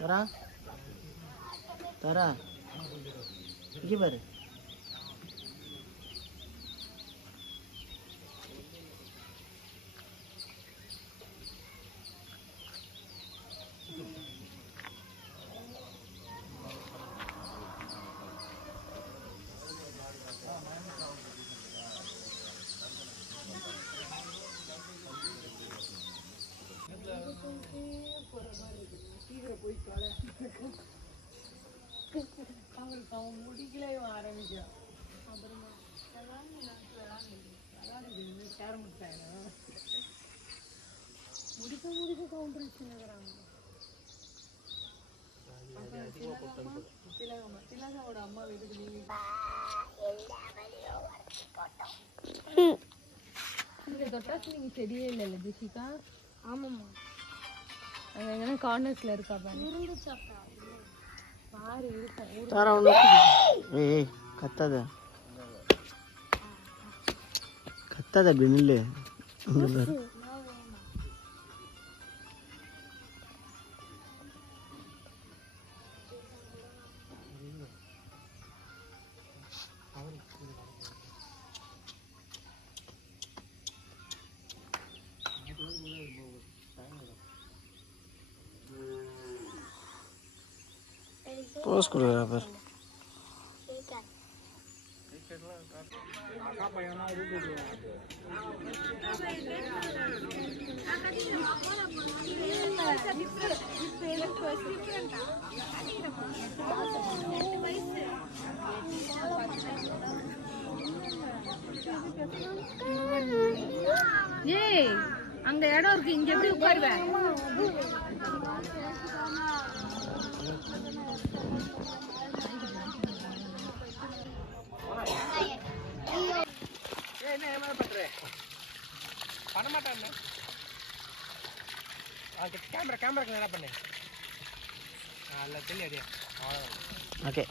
Tara, Tara, gimana? அவன் முடிக்கல ஆரம்பிச்சான். அப்புறமா முடிக்க கவுண்டர் வச்சுக்கிறாங்க. திலகாவோட அம்மா வீட்டுக்கு நீங்க தொட்டாச்சு நீங்க செடியே இல்லைல்ல ஜெசிகா? ஆமாம்மா. அங்கே எங்கன்னா கார்னர்ஸ்ல இருக்கா பாரு. பாரு இருக்கா. ஏய் கத்தாத கத்தாத அப்படி நில்லு. போஸ் கொடுக்குறா பார். ஏய் அங்க இடம் இருக்கு, இங்க எப்படி உட்காருவேன்? பண்ண மாட்டேன். கேமரா என்ன பண்ணு. அல்ல தெரியல. அவ்வளோதான். ஓகே.